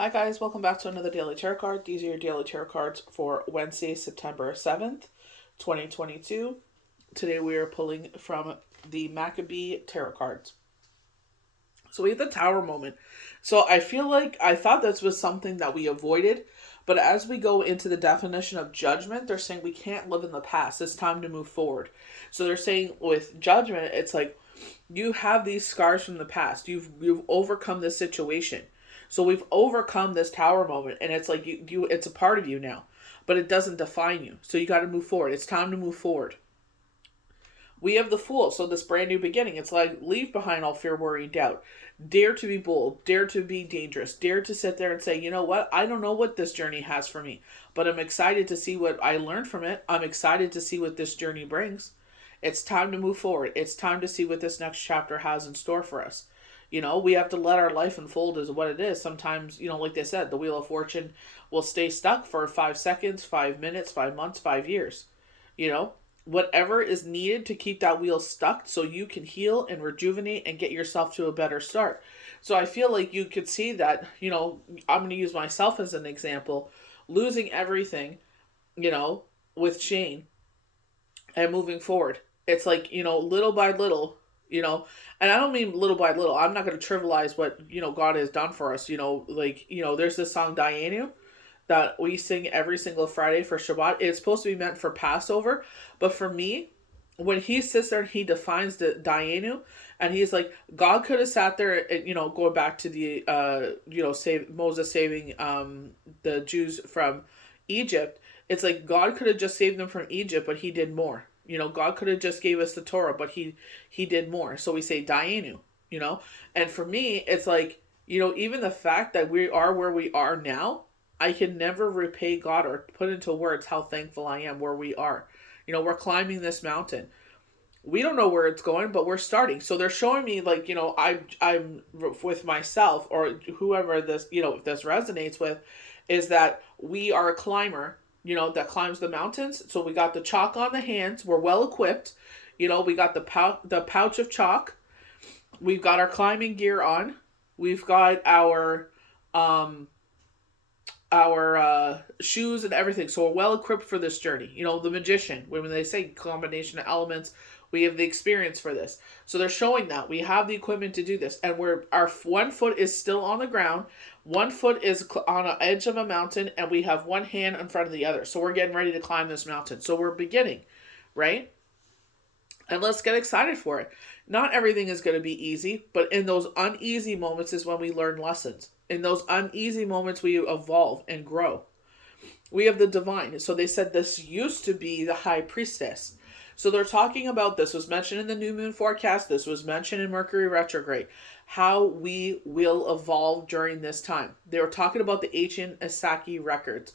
Hi guys, welcome back to another Daily Tarot card. These are your Daily Tarot cards for Wednesday, September 7th, 2022. Today we are pulling from the Maccabee Tarot cards. So we have the Tower moment. So I feel like I thought this was something that we avoided, but as we go into the definition of judgment, they're saying we can't live in the past. It's time to move forward. So they're saying with judgment, it's like you have these scars from the past. You've overcome this situation. So we've overcome this tower moment, and it's like you it's a part of you now, but it doesn't define you. So you got to move forward. It's time to move forward. We have the Fool, so this brand new beginning. It's like leave behind all fear, worry, and doubt. Dare to be bold. Dare to be dangerous. Dare to sit there and say, you know what? I don't know what this journey has for me, but I'm excited to see what I learned from it. I'm excited to see what this journey brings. It's time to move forward. It's time to see what this next chapter has in store for us. We have to let our life unfold as what it is. Sometimes, like they said, the Wheel of Fortune will stay stuck for 5 seconds, 5 minutes, 5 months, 5 years. You know, whatever is needed to keep that wheel stuck so you can heal and rejuvenate and get yourself to a better start. So I feel like you could see that, I'm going to use myself as an example, losing everything, with Shane and moving forward. It's like, little by little, and I don't mean little by little. I'm not going to trivialize what, God has done for us. There's this song, Dianu, that we sing every single Friday for Shabbat. It's supposed to be meant for Passover, but for me, when he sits there and he defines the Dayenu, and he's like, God could have sat there, and, going back to the, save Moses saving the Jews from Egypt. It's like God could have just saved them from Egypt, but he did more. God could have just gave us the Torah, but he did more. So we say Dayenu, and for me, it's like, even the fact that we are where we are now, I can never repay God or put into words how thankful I am where we are. We're climbing this mountain. We don't know where it's going, but we're starting. So they're showing me, like, I'm with myself, or whoever this, if this resonates with, is that we are a climber, that climbs the mountains. So we got the chalk on the hands. We're well equipped. We got the pouch of chalk. We've got our climbing gear on. We've got our shoes and everything. So we're well equipped for this journey. The magician, when they say combination of elements, we have the experience for this. So they're showing that we have the equipment to do this, and our one foot is still on the ground, one foot is on an edge of a mountain, and we have one hand in front of the other. So we're getting ready to climb this mountain. So we're beginning, right? And let's get excited for it. Not everything is going to be easy, but in those uneasy moments is when we learn lessons. In those uneasy moments, we evolve and grow. We have the divine. So they said this used to be the high priestess. So they're talking about, this was mentioned in the new moon forecast. This was mentioned in Mercury retrograde, how we will evolve during this time. They were talking about the ancient Asaki records.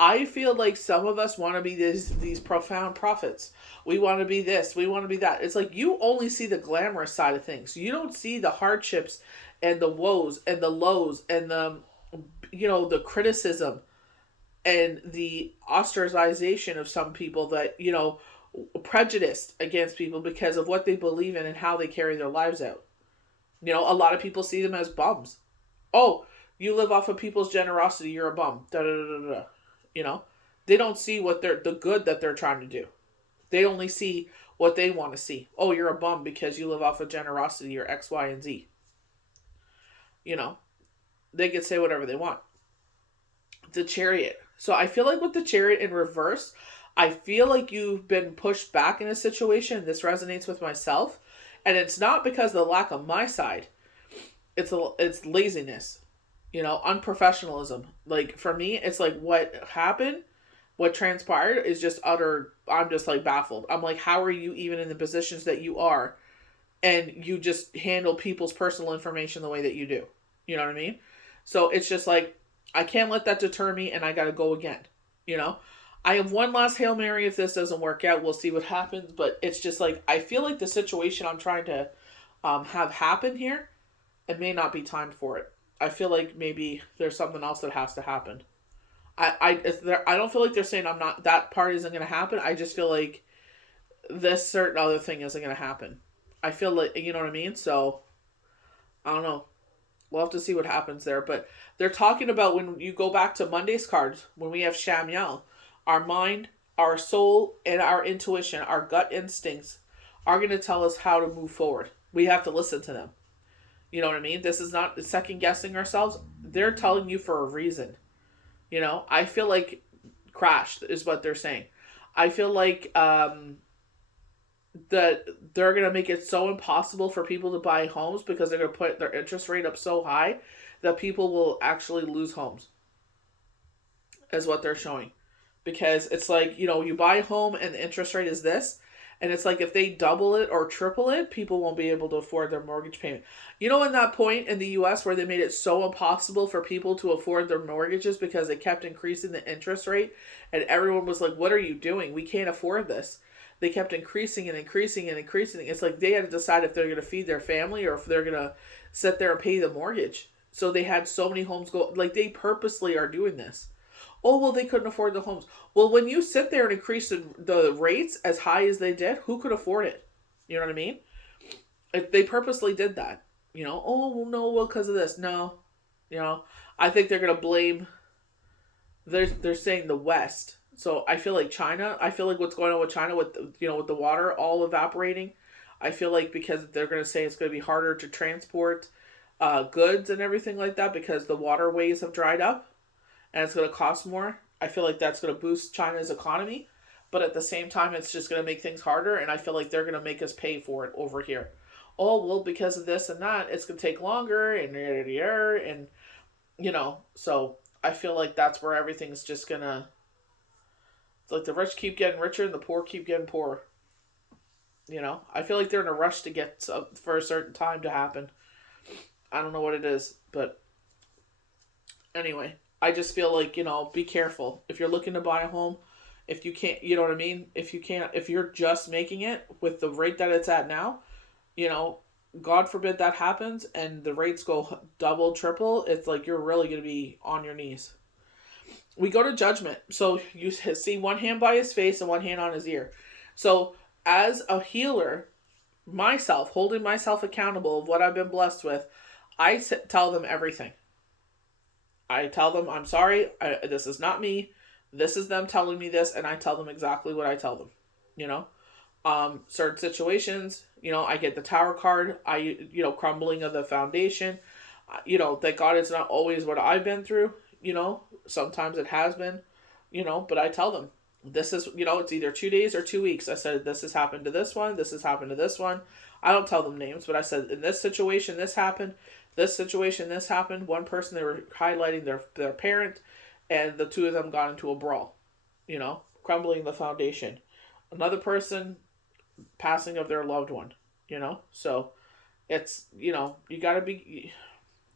I feel like some of us want to be these profound prophets. We want to be this. We want to be that. It's like you only see the glamorous side of things. You don't see the hardships and the woes and the lows and the criticism and the ostracization of some people that, prejudiced against people because of what they believe in and how they carry their lives out. A lot of people see them as bums. Oh, you live off of people's generosity, you're a bum. Da da da da. They don't see the good that they're trying to do. They only see what they want to see. Oh, you're a bum because you live off of generosity or X, Y, and Z. They could say whatever they want. The Chariot. So I feel like with the Chariot in reverse, I feel like you've been pushed back in a situation. This resonates with myself. And it's not because of the lack on my side. It's laziness. Unprofessionalism. Like, for me, it's like what happened, what transpired is just utter, I'm just like baffled. I'm like, how are you even in the positions that you are? And you just handle people's personal information the way that you do. You know what I mean? So it's just like, I can't let that deter me, and I got to go again. I have one last Hail Mary if this doesn't work out. We'll see what happens. But it's just like, I feel like the situation I'm trying to have happen here, it may not be timed for it. I feel like maybe there's something else that has to happen. I don't feel like they're saying that part isn't going to happen. I just feel like this certain other thing isn't going to happen. I feel like, you know what I mean? So, I don't know. we'll have to see what happens there. But they're talking about when you go back to Monday's cards, when we have Shamyal, our mind, our soul, and our intuition, our gut instincts are going to tell us how to move forward. We have to listen to them. You know what I mean? This is not second guessing ourselves. They're telling you for a reason. I feel like crashed is what they're saying. I feel like that they're going to make it so impossible for people to buy homes because they're going to put their interest rate up so high that people will actually lose homes, is what they're showing. Because it's like, you buy a home and the interest rate is this. And it's like if they double it or triple it, people won't be able to afford their mortgage payment. In that point in the US where they made it so impossible for people to afford their mortgages because they kept increasing the interest rate and everyone was like, what are you doing? We can't afford this. They kept increasing and increasing and increasing. It's like they had to decide if they're going to feed their family or if they're going to sit there and pay the mortgage. So they had so many homes go, like they purposely are doing this. Oh, well, they couldn't afford the homes. Well, when you sit there and increase the rates as high as they did, who could afford it? You know what I mean? They purposely did that. Oh, well, no, well, because of this. No. I think they're going to blame, they're saying the West. So I feel like China, I feel like what's going on with China with, with the water all evaporating, I feel like because they're going to say it's going to be harder to transport goods and everything like that because the waterways have dried up. And it's going to cost more. I feel like that's going to boost China's economy. But at the same time, it's just going to make things harder. And I feel like they're going to make us pay for it over here. Oh, well, because of this and that, it's going to take longer. And so I feel like that's where everything's just going to... It's like the rich keep getting richer and the poor keep getting poorer. I feel like they're in a rush to get for a certain time to happen. I don't know what it is. But anyway... I just feel like, be careful. If you're looking to buy a home, if you can't, you know what I mean? If you're just making it with the rate that it's at now, God forbid that happens and the rates go double, triple, it's like you're really going to be on your knees. We go to judgment. So you see one hand by his face and one hand on his ear. So as a healer, myself, holding myself accountable of what I've been blessed with, I tell them everything. I tell them, I'm sorry, this is not me. This is them telling me this, and I tell them exactly what I tell them. Certain situations, I get the tower card, crumbling of the foundation. Thank God it's not always what I've been through, sometimes it has been, but I tell them, this is, it's either 2 days or 2 weeks. I said, this has happened to this one, this has happened to this one. I don't tell them names, but I said, in this situation, this happened. This situation, this happened. One person, they were highlighting their parent, and the two of them got into a brawl, crumbling the foundation. Another person, passing of their loved one, So it's, you got to be,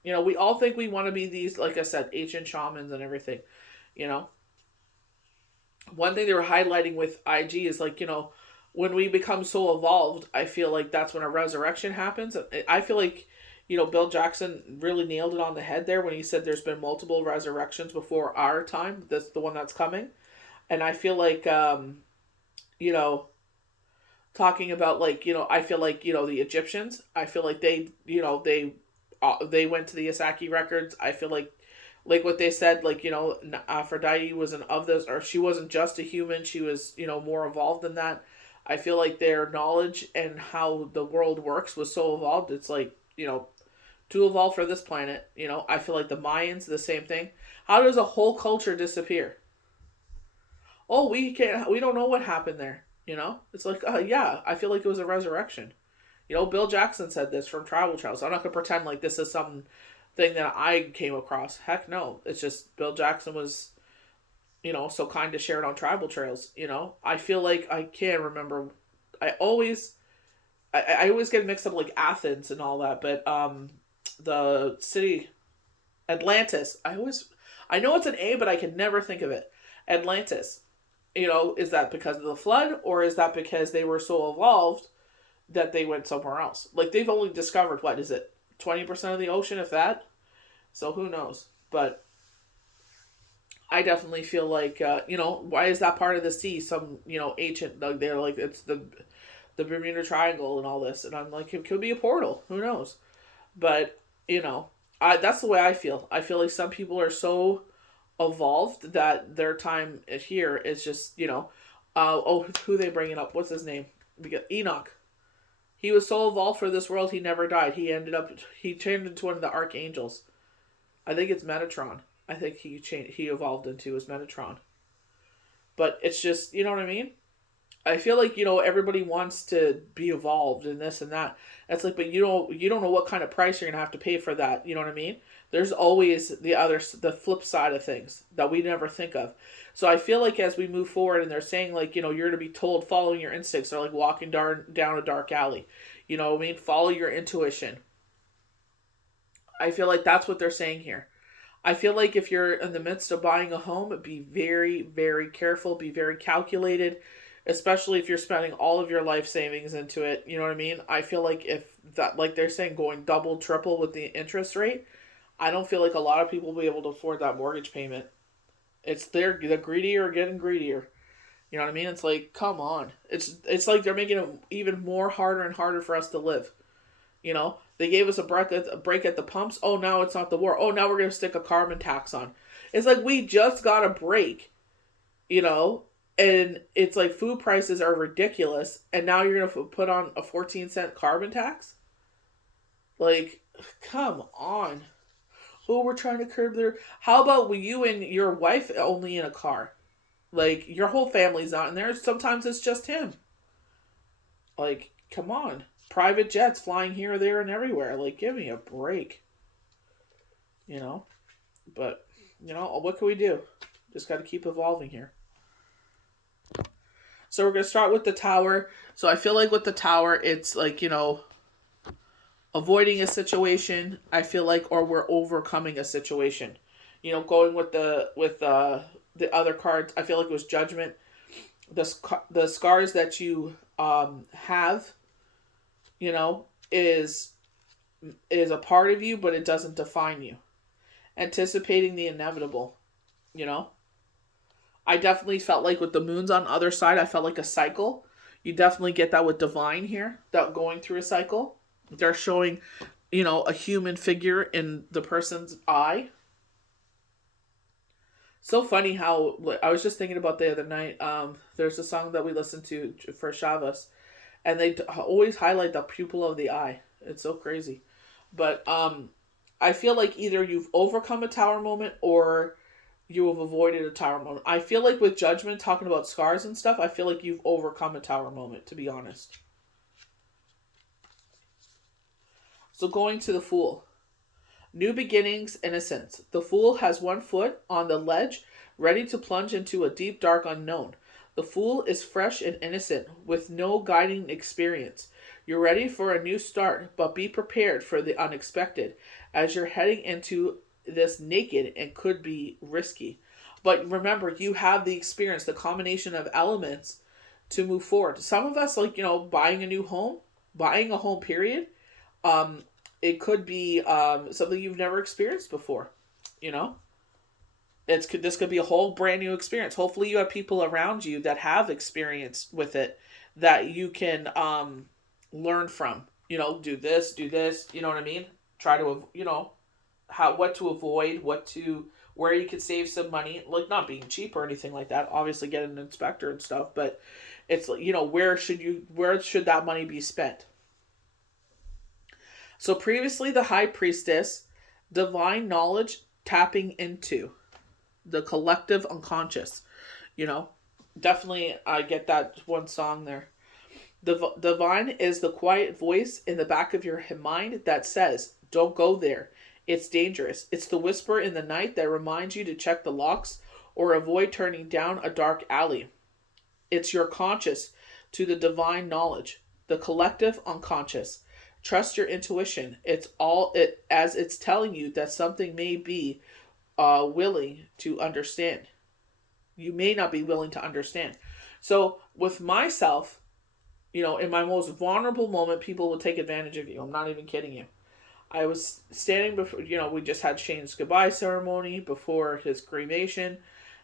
we all think we want to be these, like I said, ancient shamans and everything, One thing they were highlighting with IG is like, when we become so evolved, I feel like that's when a resurrection happens. I feel like, Bill Jackson really nailed it on the head there when he said there's been multiple resurrections before our time. That's the one that's coming. And I feel like, talking about like, I feel like, the Egyptians, I feel like they went to the Asaki records. I feel like what they said, like, Aphrodite wasn't of this, or she wasn't just a human. She was, more evolved than that. I feel like their knowledge and how the world works was so evolved. It's like, to evolve for this planet, I feel like the Mayans, the same thing. How does a whole culture disappear? Oh, we don't know what happened there. It's like, yeah, I feel like it was a resurrection. Bill Jackson said this from Travel Trails. I'm not going to pretend like this is something that I came across. Heck no. It's just Bill Jackson was, so kind to share it on Travel Trails. I feel like I can't remember. I always get mixed up like Athens and all that, but the city Atlantis. I know it's an A, but I can never think of it. Atlantis. Is that because of the flood, or is that because they were so evolved that they went somewhere else? Like, they've only discovered, what is it, 20% of the ocean, if that? So who knows? But I definitely feel like, why is that part of the sea some, ancient, they're like, it's the Bermuda Triangle and all this. And I'm like, it could be a portal. Who knows? But, That's the way I feel. I feel like some people are so evolved that their time here is just, who they bringing up? What's his name? Because Enoch. He was so evolved for this world, he never died. He turned into one of the archangels. I think it's Metatron. I think he evolved into his Metatron. But it's just, you know what I mean? I feel like, everybody wants to be evolved and this and that. It's like, but you don't know what kind of price you're gonna have to pay for that. You know what I mean? There's always the flip side of things that we never think of. So I feel like as we move forward, and they're saying like, you're to be told following your instincts, or like walking down a dark alley. You know what I mean? Follow your intuition. I feel like that's what they're saying here. I feel like if you're in the midst of buying a home, be very, very careful, be very calculated, especially if you're spending all of your life savings into it. You know what I mean? I feel like if that, like they're saying, going double, triple with the interest rate, I don't feel like a lot of people will be able to afford that mortgage payment. It's the greedier getting greedier. You know what I mean? It's like, come on. It's like they're making it even more harder and harder for us to live. They gave us a break at the pumps. Oh, now it's not the war. Oh, now we're going to stick a carbon tax on. It's like we just got a break, you know, and it's like food prices are ridiculous. And now you're going to put on a 14-cent carbon tax? Like, come on. Oh, we're trying to curb their. How about you and your wife only in a car? Like, your whole family's not in there. Sometimes it's just him. Like, come on. Private jets flying here, there, and everywhere. Like, give me a break. You know? But, what can we do? Just got to keep evolving here. So we're going to start with the tower. So I feel like with the tower, it's like, avoiding a situation, I feel like, or we're overcoming a situation. Going with the other cards, I feel like it was judgment. The scars that you have, is a part of you, but it doesn't define you. Anticipating the inevitable, you know. I definitely felt like with the moons on the other side, I felt like a cycle. You definitely get that with divine here, that going through a cycle. They're showing, a human figure in the person's eye. So funny how I was just thinking about the other night. There's a song that we listened to for Shabbos, and they always highlight the pupil of the eye. It's so crazy, but I feel like either you've overcome a tower moment or you have avoided a tower moment. I feel like with judgment, talking about scars and stuff, I feel like you've overcome a tower moment. To be honest, so going to the Fool. New beginnings, innocence. The Fool has one foot on the ledge, ready to plunge into a deep, dark unknown. The Fool is fresh and innocent, with no guiding experience. You're ready for a new start, but be prepared for the unexpected, as you're heading into this naked and could be risky. But remember, you have the experience, the combination of elements to move forward. Some of us, like, buying a new home, buying a home, period. It could be something you've never experienced before. You know, this could be a whole brand new experience. Hopefully, you have people around you that have experience with it that you can learn from. Do this, do this. You know what I mean? Try to what to avoid, where you could save some money, like not being cheap or anything like that. Obviously, get an inspector and stuff, but it's where should that money be spent? So previously, the high priestess, divine knowledge tapping into the collective unconscious. Definitely I get that one song there. The divine is the quiet voice in the back of your mind that says, "Don't go there. It's dangerous." It's the whisper in the night that reminds you to check the locks or avoid turning down a dark alley. It's your conscious to the divine knowledge, the collective unconscious. Trust your intuition. It's telling you that something may be willing to understand. You may not be willing to understand. So with myself, in my most vulnerable moment, people will take advantage of you. I'm not even kidding you. I was standing before, we just had Shane's goodbye ceremony before his cremation,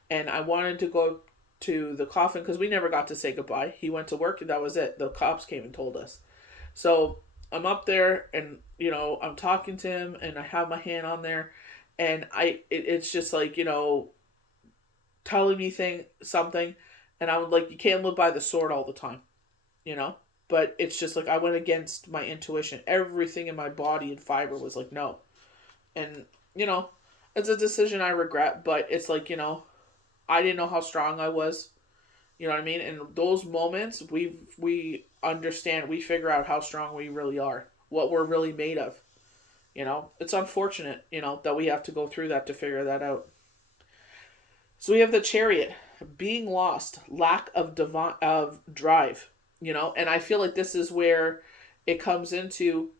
and I wanted to go to the coffin because we never got to say goodbye. He went to work and that was it. The cops came and told us. So I'm up there and, I'm talking to him and I have my hand on there and it's just like, telling me something and I would like, you can't live by the sword all the time, you know? But it's just like I went against my intuition. Everything in my body and fiber was like, no. And, you know, it's a decision I regret, but it's like, I didn't know how strong I was. You know what I mean? And those moments, we understand, we figure out how strong we really are, what we're really made of. It's unfortunate, that we have to go through that to figure that out. So we have the Chariot, being lost, lack of drive, and I feel like this is where it comes into,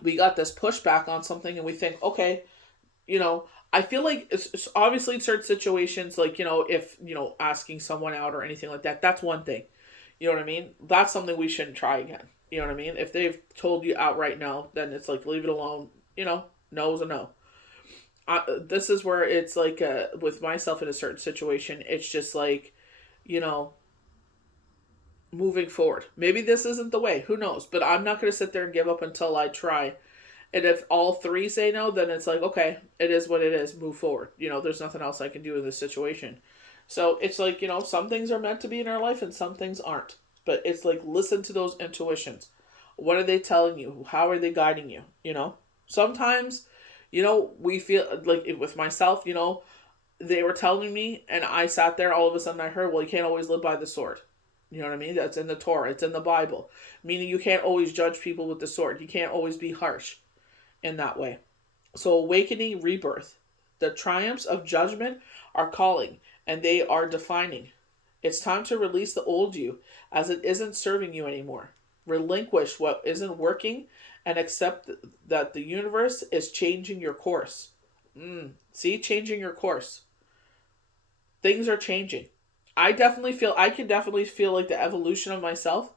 we got this pushback on something and we think, okay, I feel like it's obviously in certain situations, like, if, asking someone out or anything like that, that's one thing. You know what I mean? That's something we shouldn't try again. You know what I mean? If they've told you outright no, then it's like, leave it alone. No is a no. This is where it's like, with myself in a certain situation, it's just like, you know, moving forward. Maybe this isn't the way. Who knows? But I'm not going to sit there and give up until I try. And if all three say no, then it's like, okay, it is what it is. Move forward. There's nothing else I can do in this situation. So it's like, some things are meant to be in our life and some things aren't. But it's like, listen to those intuitions. What are they telling you? How are they guiding you? Sometimes, we feel like with myself, they were telling me and I sat there, all of a sudden I heard, well, you can't always live by the sword. You know what I mean? That's in the Torah. It's in the Bible. Meaning you can't always judge people with the sword. You can't always be harsh in that way. So awakening, rebirth. The triumphs of judgment are calling and they are defining. It's time to release the old you as it isn't serving you anymore. Relinquish what isn't working and accept that the universe is changing your course. See, changing your course. Things are changing. I can definitely feel like the evolution of myself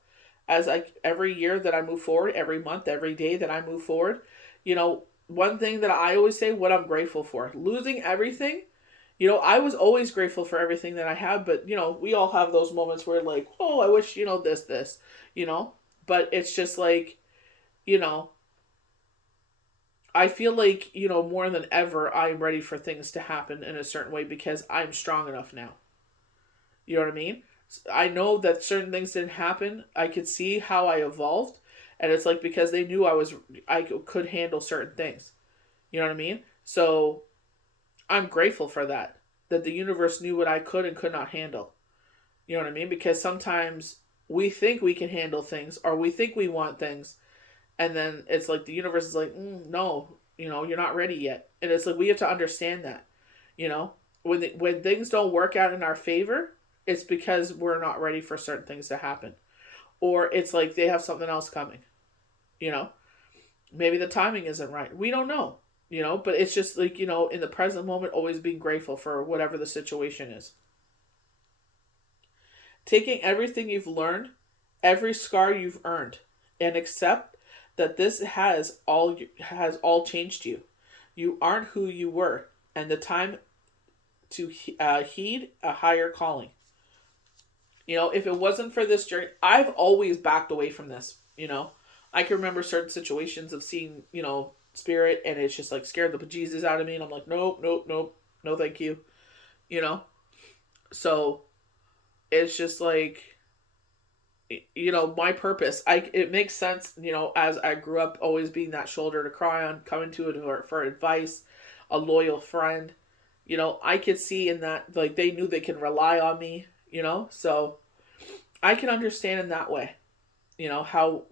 as every year that I move forward, every month, every day that I move forward. One thing that I always say, what I'm grateful for. Losing everything, I was always grateful for everything that I have, but, we all have those moments where like, oh, I wish, this, but it's just like, you know, I feel like, more than ever, I'm ready for things to happen in a certain way because I'm strong enough now. You know what I mean? I know that certain things didn't happen. I could see how I evolved. And it's like because they knew I could handle certain things. You know what I mean? So I'm grateful for that. That the universe knew what I could and could not handle. You know what I mean? Because sometimes we think we can handle things or we think we want things. And then it's like the universe is like, no, you're not ready yet. And it's like we have to understand that. When things don't work out in our favor, it's because we're not ready for certain things to happen. Or it's like they have something else coming. Maybe the timing isn't right. We don't know. But it's just like, in the present moment, always being grateful for whatever the situation is. Taking everything you've learned, every scar you've earned, and accept that this has all changed you. You aren't who you were, and the time to heed a higher calling. If it wasn't for this journey, I've always backed away from this. I can remember certain situations of seeing, spirit, and it's just like scared the bejesus out of me, and I'm like, nope, nope, nope, no, thank you. So it's just like, my purpose. It makes sense, as I grew up always being that shoulder to cry on, coming to it for advice, a loyal friend. I could see in that, like, they knew they can rely on me, so I can understand in that way, how,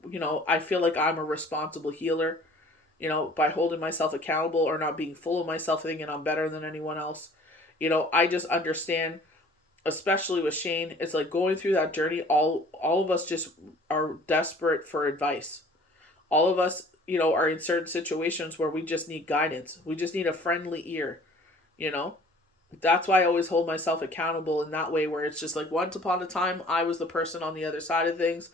I feel like I'm a responsible healer, by holding myself accountable or not being full of myself thinking I'm better than anyone else. I just understand, especially with Shane, it's like going through that journey, all of us just are desperate for advice. All of us, are in certain situations where we just need guidance. We just need a friendly ear, That's why I always hold myself accountable in that way, where it's just like once upon a time I was the person on the other side of things,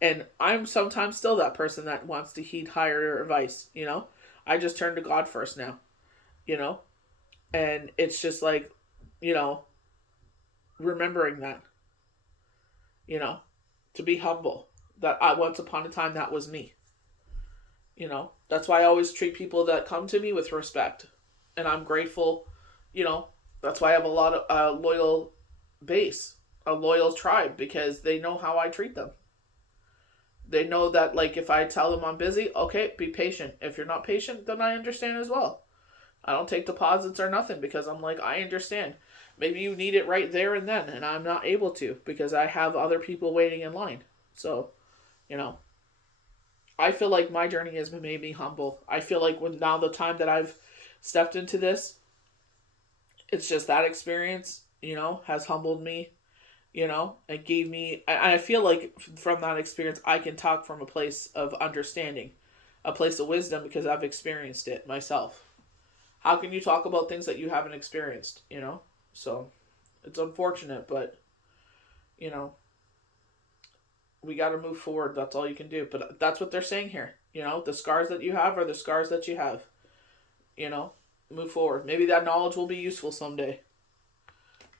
and I'm sometimes still that person that wants to heed higher advice. I just turn to God first now, and it's just like, remembering that, to be humble, that once upon a time that was me. You know, that's why I always treat people that come to me with respect. And I'm grateful, you know, that's why I have a lot of loyal base, a loyal tribe, because they know how I treat them. They know that, like, if I tell them I'm busy, okay, be patient. If you're not patient, then I understand as well. I don't take deposits or nothing because I'm like, I understand. Maybe you need it right there and then, and I'm not able to because I have other people waiting in line. So, you know, I feel like my journey has made me humble. I feel like when now the time that I've stepped into this, it's just that experience, you know, has humbled me, you know, and gave me. I feel like from that experience, I can talk from a place of understanding, a place of wisdom because I've experienced it myself. How can you talk about things that you haven't experienced, you know? So it's unfortunate, but, you know, we got to move forward. That's all you can do. But that's what they're saying here. You know, the scars that you have are the scars that you have. You know, move forward. Maybe that knowledge will be useful someday.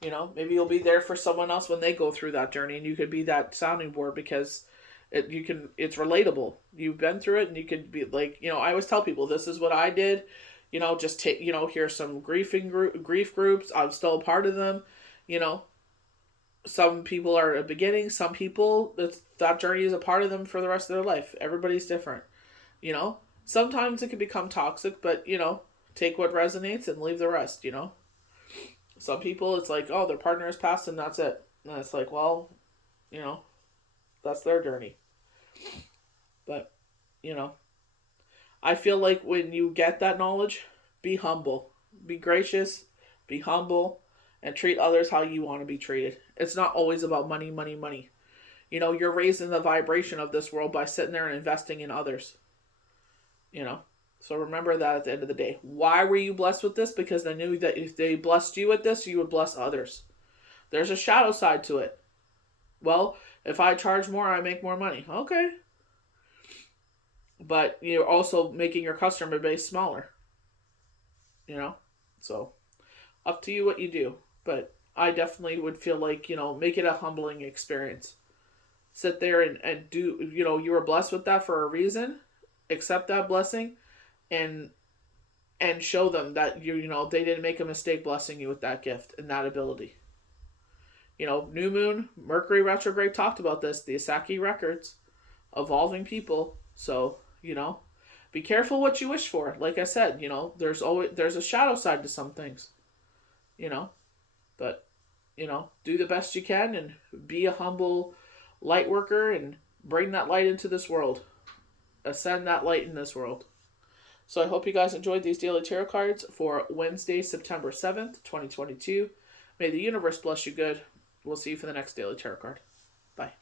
You know, maybe you'll be there for someone else when they go through that journey, and you could be that sounding board because it's relatable. You've been through it, and you could be like, you know, I always tell people this is what I did. You know, just take, you know, here's some grief groups. I'm still a part of them. You know, some people are at the beginning. Some people that journey is a part of them for the rest of their life. Everybody's different. You know, sometimes it can become toxic, but you know, take what resonates and leave the rest. You know, some people it's like, oh, their partner has passed and that's it. And it's like, well, you know, that's their journey. But you know, I feel like when you get that knowledge, be humble, be gracious, be humble, and treat others how you want to be treated. It's not always about money, money, money. You know, you're raising the vibration of this world by sitting there and investing in others. You know, so remember that at the end of the day. Why were you blessed with this? Because they knew that if they blessed you with this, you would bless others. There's a shadow side to it. Well, if I charge more, I make more money. Okay. But you're also making your customer base smaller. You know? So, up to you what you do. But I definitely would feel like, you know, make it a humbling experience. Sit there and do, you know, you were blessed with that for a reason. Accept that blessing and show them that you know they didn't make a mistake blessing you with that gift and that ability. You know, New Moon, Mercury retrograde talked about this, the Asaki records, evolving people. So, you know, be careful what you wish for. Like I said, you know, there's a shadow side to some things, you know, but you know, do the best you can and be a humble light worker and bring that light into this world. Ascend that light in this world. So I hope you guys enjoyed these daily tarot cards for Wednesday, September 7th, 2022. May the universe bless you good. We'll see you for the next daily tarot card. Bye.